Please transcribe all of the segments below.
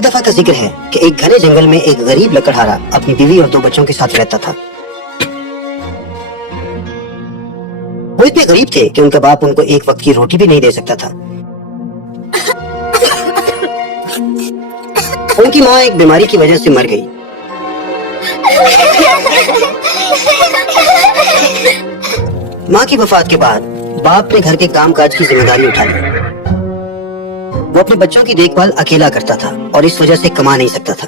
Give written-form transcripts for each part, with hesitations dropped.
एक दफा का जिक्र है कि एक घने जंगल में एक गरीब लकड़हारा अपनी बीवी और 2 बच्चों के साथ रहता था। वो इतने गरीब थे कि उनका बाप उनको एक वक्त की रोटी भी नहीं दे सकता था। उनकी माँ एक बीमारी की वजह से मर गई। माँ की वफात के बाद बाप ने घर के कामकाज की जिम्मेदारी उठा ली। वो अपने बच्चों की देखभाल अकेला करता था और इस वजह से कमा नहीं सकता था।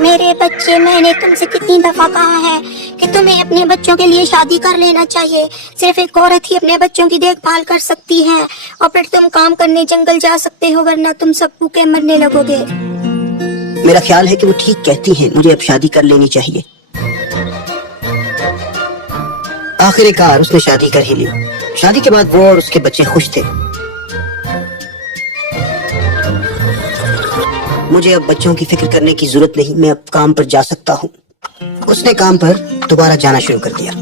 मेरे बच्चे, मैंने तुमसे कितनी दफा कहा है कि तुम्हें अपने बच्चों के लिए शादी कर लेना चाहिए। सिर्फ एक औरत ही अपने बच्चों की देखभाल कर सकती है और फिर तुम काम करने जंगल जा सकते हो, वरना तुम सब भूखे मरने लगोगे। मेरा ख्याल है कि वो ठीक कहती हैं, मुझे अब शादी कर लेनी चाहिए। आखिरकार उसने शादी कर ही ली। शादी के बाद वो और उसके बच्चे खुश थे। मुझे अब बच्चों की फिक्र करने की जरूरत नहीं, मैं अब काम पर जा सकता हूँ। उसने काम पर दोबारा जाना शुरू कर दिया।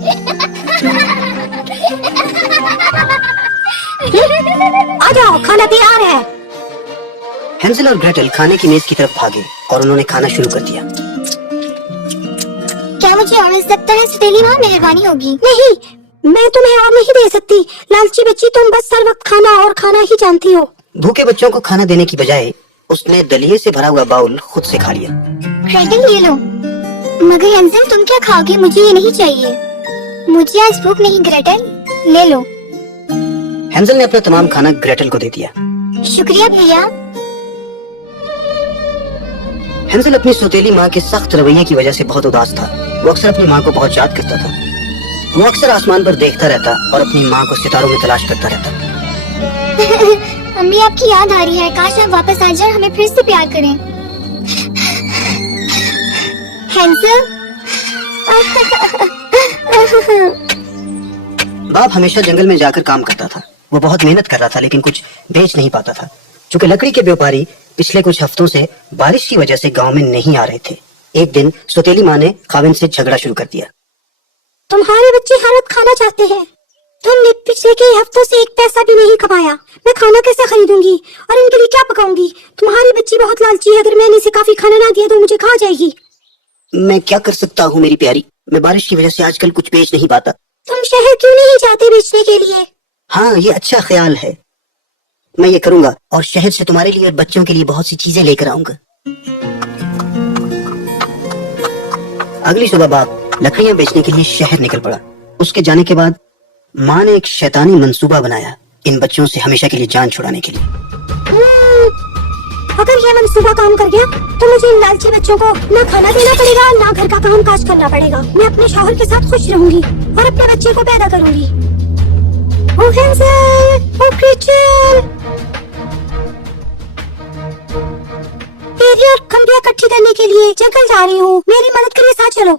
आ जाओ, खाना तैयार है। हेंजल और ग्रेटल खाने की मेज की तरफ भागे और उन्होंने खाना शुरू कर दिया। क्या मुझे और मिल सकता है सौतेली माँ? मेहरबानी होगी। नहीं, मैं तुम्हें और नहीं दे सकती। लालची बच्ची, तुम बस हर वक्त खाना और खाना ही जानती हो। भूखे बच्चों को खाना देने की बजाय उसने दलिये से भरा हुआ बाउल खुद से खा लिया। ग्रेटल, ये लो। मगर हेंजल, तुम क्या खाओगे? मुझे ये नहीं चाहिए। मुझे आज भूख नहीं। ग्रेटल, ले लो। हेंजल ने अपना तमाम खाना ग्रेटल को दे दिया। शुक्रिया भैया। हेंजल अपनी सौतेली माँ के सख्त रवैये की वजह से बहुत उदास था। वो अक्सर अपनी माँ को बहुत याद करता था। वो अक्सर आसमान पर देखता रहता और अपनी माँ को सितारों में तलाश करता रहता। अम्मी, आपकी याद आ रही है। काश आप वापस आ जाएं, हमें फिर से प्यार करें। हेंजल। बाप हमेशा जंगल में जाकर काम करता था। वो बहुत मेहनत कर रहा था लेकिन कुछ बेच नहीं पाता था, क्योंकि लकड़ी के व्यापारी पिछले कुछ हफ्तों से बारिश की वजह से गांव में नहीं आ रहे थे। एक दिन सौतेली माँ ने खाविंद से झगड़ा शुरू कर दिया। तुम्हारे बच्चे हर वक्त खाना चाहते हैं। तुमने पिछले कई हफ्तों से एक पैसा भी नहीं कमाया। मैं खाना कैसे खरीदूंगी और इनके लिए क्या पकाऊंगी? तुम्हारी बच्ची बहुत लालची है। अगर मैंने इसे काफी खाना ना दिया तो मुझे खा जाएगी। मैं क्या कर सकता हूँ मेरी प्यारी, मैं बारिश की वजह से आजकल कुछ बेच नहीं पाता। तुम शहर क्यों नहीं जाते बेचने के लिए? हाँ, ये अच्छा ख्याल है। मैं ये करूँगा और शहर से तुम्हारे लिए और बच्चों के लिए बहुत सी चीजें लेकर आऊंगा। अगली सुबह बाप लकड़ियां बेचने के लिए शहर निकल पड़ा। उसके जाने के बाद माँ ने एक शैतानी मंसूबा बनाया इन बच्चों से हमेशा के लिए जान छुड़ाने के लिए। अगर ये मंसूबा काम कर गया तो मुझे इन लालची बच्चों को ना खाना देना पड़ेगा, ना घर का काम काज करना पड़ेगा। मैं अपने शौहर के साथ खुश रहूंगी और अपने बच्चे को पैदा करूंगी। ओ हेंजल, ओ ग्रेटल, तेरी और खंबियां इकट्ठी करने के लिए जंगल जा रही हूँ। मेरी मदद करने साथ चलो।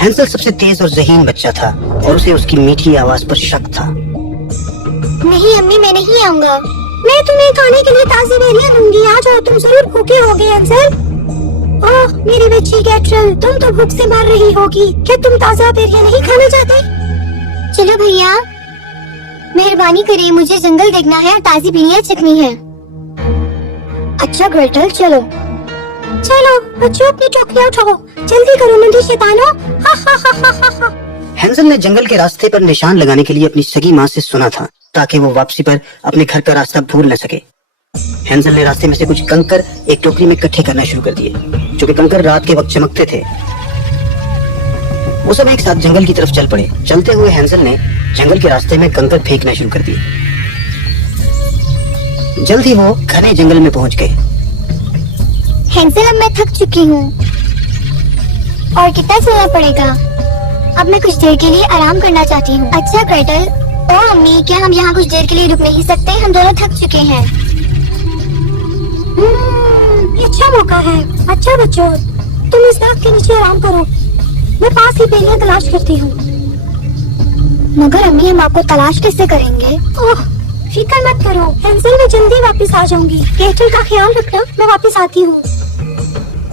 हेंजल सबसे तेज और ज़हीन बच्चा था और उसे उसकी मीठी आवाज पर शक था। नहीं अम्मी, मैं नहीं आऊंगा। मैं तुम्हें खाने के लिए ताज़ी बेरियां दूंगी। आ जाओ, तुम जरूर भूखे होगे। हेंजल, ओह मेरी बच्ची ग्रेटल, तुम तो भूख से मर रही होगी। क्या तुम ताज़ा बेरियां नहीं खाना चाहते? चलो भैया, मेहरबानी करिए, मुझे जंगल देखना है और ताज़ी बेरियां चखनी है। अच्छा ग्रेटल, चलो चलो बच्चों, अपनी टोकरियां उठाओ, जल्दी करो नन्ही शैतानों। हा हा हा हा हा हा। हेंजल ने जंगल के रास्ते पर निशान लगाने के लिए अपनी सगी माँ से सुना था ताकि वो वापसी पर अपने घर का रास्ता भूल न सके। हेंजल ने रास्ते में से कुछ कंकर एक टोकरी में इकट्ठे करना शुरू कर दिए। क्योंकि कंकर रात के वक्त चमकते थे, वो सब एक साथ जंगल की तरफ चल पड़े। चलते हुए हेंजल ने जंगल के रास्ते में कंकर फेंकना शुरू कर दिए। जल्द ही वो घने जंगल में पहुंच गए। हेंजल, अब मैं थक चुकी हूँ और कितना चलना पड़ेगा? अब मैं कुछ देर के लिए आराम करना चाहती हूँ। अच्छा ग्रेटल, ओ अम्मी, क्या हम यहाँ कुछ देर के लिए रुक नहीं सकते? हम दोनों थक चुके हैं। ये अच्छा मौका है। अच्छा बच्चों, तुम इस दरख्त के नीचे आराम करो, मैं पास ही बेरियां तलाश करती हूँ। मगर अम्मी, हम आपको तलाश कैसे करेंगे? ओह फिक्र मत करो हेंजल, मैं जल्दी वापस आ जाऊंगी। ग्रेटल का ख्याल रखना, मैं वापस आती हूँ।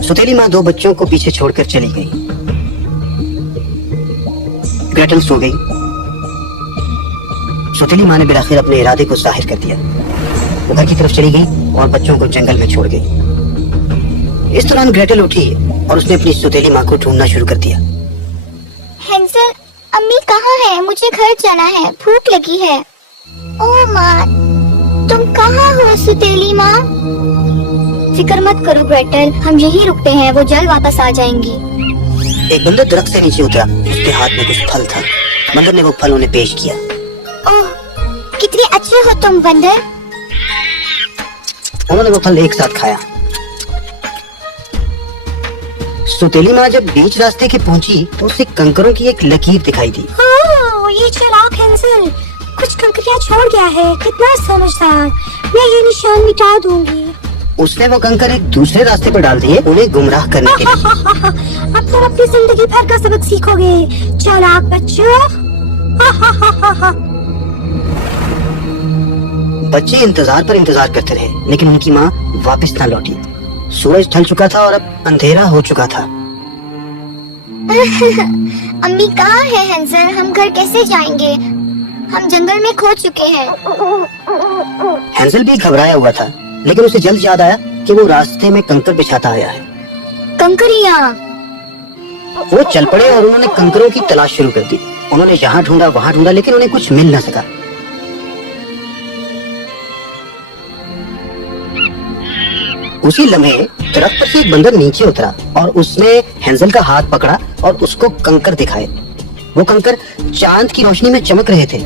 सौतेली माँ 2 बच्चों को पीछे छोड़कर चली गई। ग्रेटल सो गई। सौतेली माँ ने बिलाखिर अपने इरादे को जाहिर कर दिया। वो घर की तरफ चली गई और बच्चों को जंगल में छोड़ गई। इस दौरान ग्रेटल उठी और उसने अपनी सौतेली माँ को ढूंढना शुरू कर दिया। हैंसल, अम्मी कहाँ है? मुझे घर जाना है, भूख लगी है। ओह माँ, तुम कहाँ हो सौतेली माँ? फिक्र मत करो ग्रेटल, हम यहीं रुकते हैं, वो जल्द वापस आ जाएंगी। एक बंदर दरख्त से नीचे उतरा, उसके हाथ में कुछ फल था। बंदर ने वो फल उन्हें पेश किया। ओह, कितने अच्छे हो तुम बंदर। उन्होंने वो फल एक साथ खाया। सौतेली माँ जब बीच रास्ते के पहुंची तो उसे कंकरों की एक लकीर दिखाई दी। हाँ, ये चालाक हैंसल कुछ कंकरियां छोड़ गया है। कितना समझदार। मैं ये निशान मिटा दूंगी। उसने वो कंकर एक दूसरे रास्ते पर डाल दिए, उन्हें गुमराह करने के लिए। अब तुम अपनी जिंदगी भर का सबक सीखोगे, चालाक बच्चों। बच्चे इंतजार पर इंतजार करते रहे, लेकिन उनकी माँ वापस न लौटी। सूरज ढल चुका था और अब अंधेरा हो चुका था। अम्मी कहाँ है हैंसल? हम घर कैसे जाएंगे? हम जंगल में खो चुके हैं। हैंसल भी घबराया हुआ था, लेकिन उसे जल्द याद आया कि वो रास्ते में कंकर बिछाता आया है। कंकरियां। वो चल पड़े और उन्होंने कंकरों की तलाश शुरू कर दी। उन्होंने यहाँ ढूंढा, वहाँ ढूंढा, लेकिन उन्हें कुछ मिल न सका। उसी लम्हे दरख्त पर से एक बंदर नीचे उतरा और उसने हैंसल का हाथ पकड़ा और उसको कंकर दिखाए। वो कंकर चांद की रोशनी में चमक रहे थे।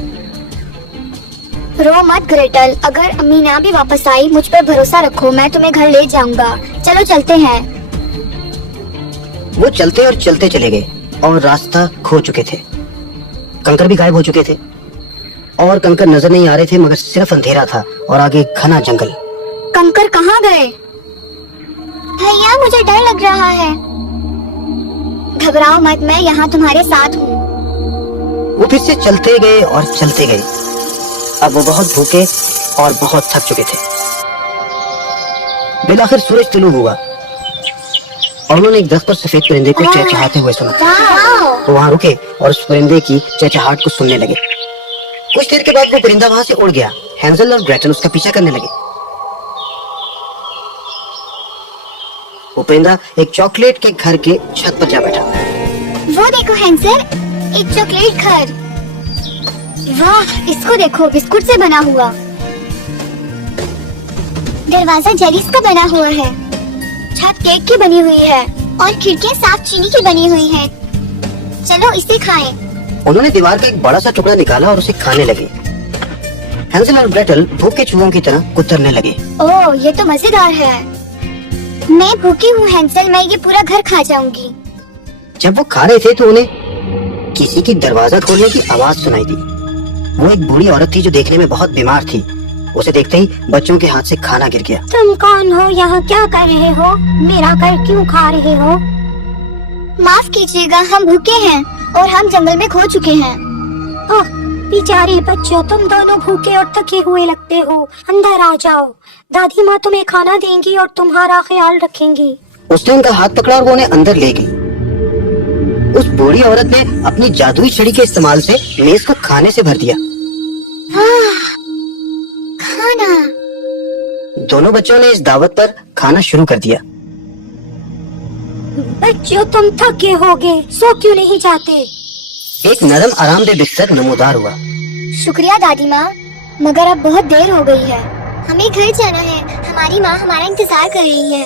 रो मत ग्रेटल, अगर अम्मी ना भी वापस आई, मुझ पर भरोसा रखो, मैं तुम्हें घर ले जाऊंगा। चलो चलते हैं। वो चलते और चलते चले गए और रास्ता खो चुके थे। कंकर भी गायब हो चुके थे और कंकर नजर नहीं आ रहे थे, मगर सिर्फ अंधेरा था और आगे घना जंगल। कंकर कहाँ गए? भैया, मुझे डर लग रहा है। घबराओ मत, मैं यहाँ तुम्हारे साथ हूँ। वो फिर से चलते गए और चलते गए। अब वो बहुत भूखे और बहुत थक चुके थे। बिलाखिर सूरज तुलू हुआ और उन्होंने एक दरख्त पर सफेद परिंदे को चहचहाते हुए सुना। वो वहाँ रुके और उस परिंदे की चहचहाट को सुनने लगे। कुछ देर के बाद वो परिंदा वहाँ से उड़ गया। हैंसल और ग्रेटल उसका पीछा करने लगे। वो परिंदा एक चॉकलेट के घर के छत पर जा बैठा। वो देखो हैंसल, एक चॉकलेट घर। वाह, इसको देखो, बिस्कुट से बना हुआ। दरवाजा जेलीस का बना हुआ है, छत केक की बनी हुई है और खिड़कियां साफ चीनी की बनी हुई हैं। चलो इसे खाएं। उन्होंने दीवार का एक बड़ा सा टुकड़ा निकाला और उसे खाने लगे। हैंसल और ग्रेटल भूखे चूहों की तरह कुतरने लगे। ओह, ये तो मजेदार है। मैं भूखी हूँ हैंसल, मैं ये पूरा घर खा जाऊंगी। जब वो खा रहे थे तो उन्हें किसी की दरवाजा खोलने की आवाज सुनाई दी। वो एक बूढ़ी औरत थी जो देखने में बहुत बीमार थी। उसे देखते ही बच्चों के हाथ से खाना गिर गया। तुम कौन हो? यहाँ क्या कर रहे हो? मेरा घर क्यों खा रहे हो? माफ कीजिएगा, हम भूखे हैं और हम जंगल में खो चुके हैं। ओह बेचारे बच्चों, तुम दोनों भूखे और थके हुए लगते हो। अंदर आ जाओ, दादी माँ तुम्हें खाना देंगी और तुम्हारा ख्याल रखेंगी। उसने उनका हाथ पकड़ा और वो उन्हें अंदर ले गई। उस बूढ़ी औरत ने अपनी जादुई छड़ी के इस्तेमाल से मेज को खाने से भर दिया। खाना। दोनों बच्चों ने इस दावत पर खाना शुरू कर दिया। बच्चों, तुम थके होगे, सो क्यों नहीं जाते? एक नरम आरामदेह बिस्तर नमूदार हुआ। शुक्रिया दादी माँ, मगर अब बहुत देर हो गई है। हमें घर जाना है, हमारी माँ हमारा इंतजार कर रही है।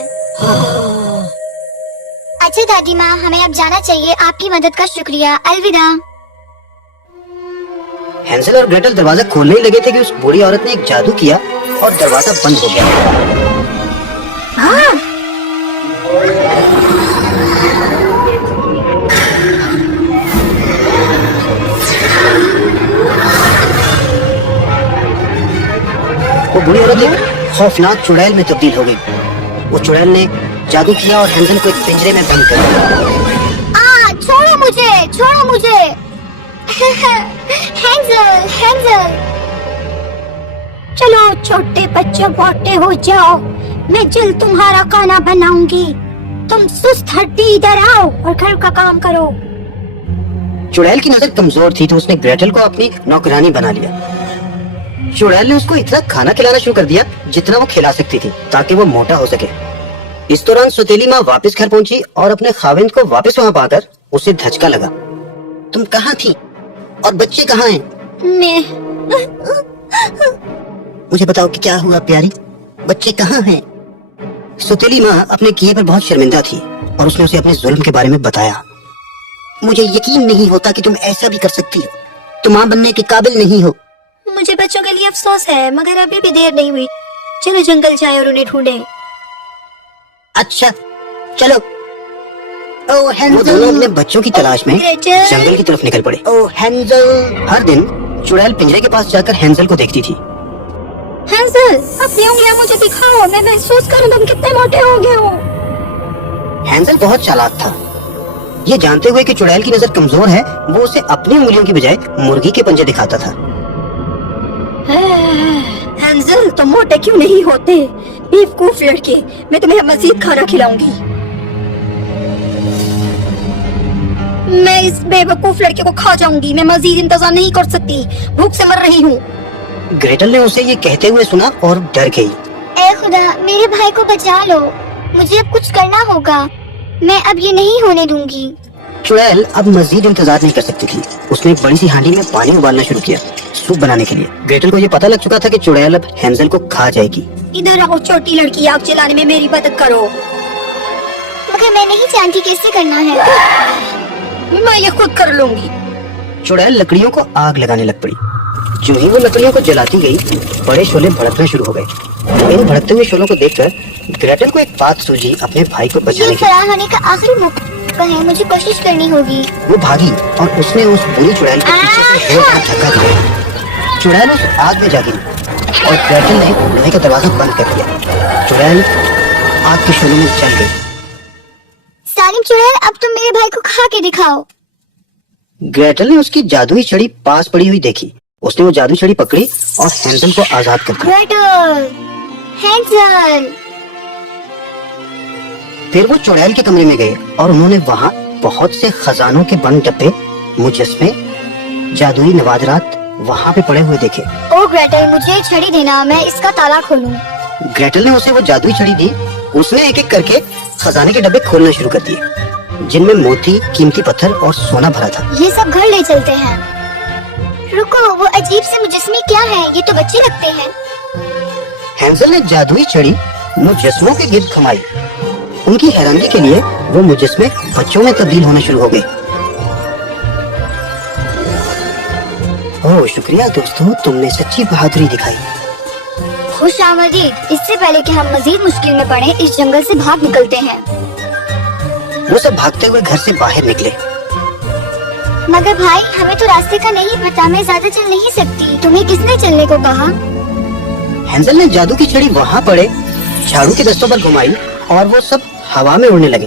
अच्छा दादी माँ, हमें अब जाना चाहिए। आपकी मदद का शुक्रिया, अलविदा। हैंसल और ग्रेटल दरवाजा खोलने ही लगे थे कि उस बूढ़ी औरत ने एक जादू किया और दरवाजा बंद हो गया। वो बूढ़ी औरत एक खौफनाक चुड़ैल में तब्दील हो गई। वो चुड़ैल ने जादू किया और हैंसल को एक पिंजरे में बंद कर दिया। छोड़ो मुझे, छोड़ो मुझे। Hansel, Hansel. चलो छोटे बच्चों, मोटे हो जाओ, मैं जल्द तुम्हारा खाना बनाऊंगी। तुम सुस्त हड्डी इधर आओ और घर का काम करो। चुड़ैल की नजर कमजोर थी तो उसने ग्रेटल को अपनी नौकरानी बना लिया। चुड़ैल ने उसको इतना खाना खिलाना शुरू कर दिया जितना वो खिला सकती थी, ताकि वो मोटा हो सके। इस दौरान सौतेली माँ वापस घर पहुंची और अपने खाविंद को वापस वहाँ पाकर उसे धचका लगा। तुम कहाँ थी और बच्चे कहाँ हैं? मैं मुझे बताओ कि क्या हुआ प्यारी, बच्चे कहाँ हैं? सौतेली माँ अपने किए पर बहुत शर्मिंदा थी और उसने उसे अपने जुल्म के बारे में बताया। मुझे यकीन नहीं होता कि तुम ऐसा भी कर सकती हो, तुम माँ बनने के काबिल नहीं हो। मुझे बच्चों के लिए अफसोस है, मगर अभी भी देर नहीं हुई। चलो जंगल जाएं और उन्हें ढूंढें। अच्छा चलो। ओ हैंजल, वो दोनों अपने बच्चों की तलाश में ग्रेटल। जंगल की तरफ निकल पड़े। ओ हैंजल। हर दिन चुड़ैल पिंजरे के पास जाकर हैंजल को देखती थी। हैंजल, अपनी उंगलियां मुझे दिखाओ, मैं महसूस करूं तुम कितने मोटे हो गए हो। हैंजल बहुत चालाक था। ये जानते हुए कि चुड़ैल की नजर कमजोर है, वो उसे अपनी उंगलियों की बजाय मुर्गी के पंजे दिखाता था। हैंजल, तुम मोटे क्यों नहीं होते? बेवकूफ लड़के, मैं तुम्हें मजीद खाना खिलाऊंगी। मैं इस बेवकूफ लड़के को खा जाऊंगी, मैं मजीद इंतजार नहीं कर सकती, भूख से मर रही हूँ। ग्रेटल ने उसे ये कहते हुए सुना और डर गई। ए खुदा, मेरे भाई को बचा लो, मुझे अब कुछ करना होगा, मैं अब ये नहीं होने दूंगी। चुड़ैल अब मजीद इंतजार नहीं कर सकती थी। उसने एक बड़ी सी हांडी में पानी उबालना शुरू किया सूप बनाने के लिए। ग्रेटल को ये पता लग चुका था कि चुड़ैल अब हैंजल को खा जाएगी। इधर आओ छोटी लड़की, आग जलाने में मेरी मदद करो। मगर मैं नहीं जानती कैसे करना है। मैं ये खुद कर लूंगी। चुड़ैल लकड़ियों को आग लगाने लग पड़ी। जो ही वो लकड़ियों को जलाती गई, बड़े शोले भड़कना शुरू हो गए। इन भड़कते हुए शोलों को देखकर ग्रेटल को एक बात सूझी अपने भाई को बचाने ये की। फरार होने का आखिरी मौका है, मुझे कोशिश करनी होगी। वो भागी और उसने उस बुरी चुड़ैल को पीछे से जोरदार धक्का दिया। चुड़ैल उस आग में जा गिरी और ग्रेटल ने लोहे का दरवाजा बंद कर दिया। चुड़ैल आग के शोलों में जल गई। सालिम चुड़ैल, अब तुम मेरे भाई को खा के दिखाओ। ग्रेटल ने उसकी जादुई छड़ी पास पड़ी हुई देखी। उसने वो जादुई छड़ी पकड़ी और हैंजल को आजाद कर दिया। ग्रेटल, हैंजल। फिर वो चुड़ैल के कमरे में गए और उन्होंने वहाँ बहुत से खजानों के बंद डब्बे, मुजस्मे, जादुई नवादरात वहाँ पे पड़े हुए देखे। ओ ग्रेटल, मुझे छड़ी देना, मैं इसका ताला खोलूं। ग्रेटल ने उसे वो जादुई छड़ी दी। उसने एक एक करके खजाने के डब्बे खोलना शुरू कर दिए, जिनमें मोती, कीमती पत्थर और सोना भरा था। ये सब घर ले चलते हैं। रुको, वो अजीब से मुजस्मे क्या है? ये तो बच्चे लगते हैं। हैंजल ने जादुई छड़ी मुजस्मों के गिर्द घुमाई। उनकी हैरानी के लिए वो मुजस्मे बच्चों में तब्दील होना शुरू हो गए। ओह शुक्रिया दोस्तों, तुमने सच्ची बहादुरी दिखाई। खुश आमदीद। इससे पहले कि हम मजीद मुश्किल में पड़े, इस जंगल से भाग निकलते हैं। वो सब भागते हुए घर से बाहर निकले। मगर भाई, हमें तो रास्ते का नहीं पता, मैं ज्यादा चल नहीं सकती। तुम्हें किसने चलने को कहा? हैंजल ने जादू की छड़ी वहाँ पड़े झाड़ू के दस्तों पर घुमाई और वो सब हवा में उड़ने लगे।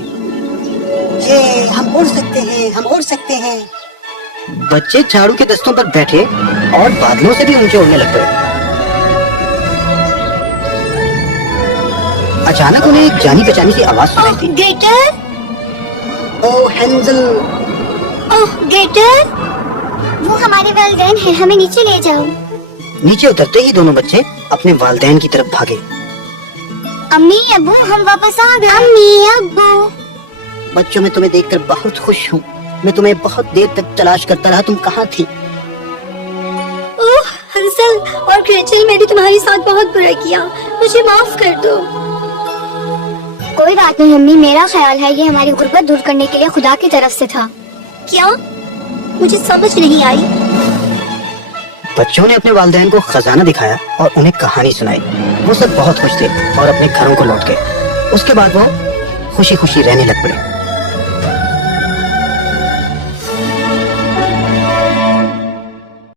ये हम उड़ सकते हैं, हम उड़ सकते हैं। बच्चे झाड़ू के दस्तों पर बैठे और बादलों से भी ऊंचे उड़ने लग पड़े। अचानक उन्हें एक जानी पहचानी सी आवाज सुनाई दी। ग्रेटर, ओह हैंजल। ओह ग्रेटर, वो हमारे वालिदैन हैं, हमें नीचे ले जाओ। नीचे उतरते ही दोनों बच्चे अपने वालिदैन की तरफ भागे। अम्मी अब्बू, हम वापस आ गए। अम्मी अब्बू। बच्चों, मैं तुम्हें देखकर बहुत खुश हूँ। मैं तुम्हें बहुत देर तक तलाश करता रहा, तुम कहाँ थी? ओह हंसल और ग्रेचल, मैंने तुम्हारे साथ बहुत बुरा किया, मुझे माफ कर दो। कोई बात नहीं अम्मी, मेरा ख्याल है ये हमारी गुर्बत दूर करने के लिए खुदा की तरफ से था। क्या? मुझे समझ नहीं आई। बच्चों ने अपने वालिदैन को खजाना दिखाया और उन्हें कहानी सुनाई। वो सब बहुत खुश थे और अपने घरों को लौट गए। उसके बाद वो खुशी खुशी रहने लग पड़े।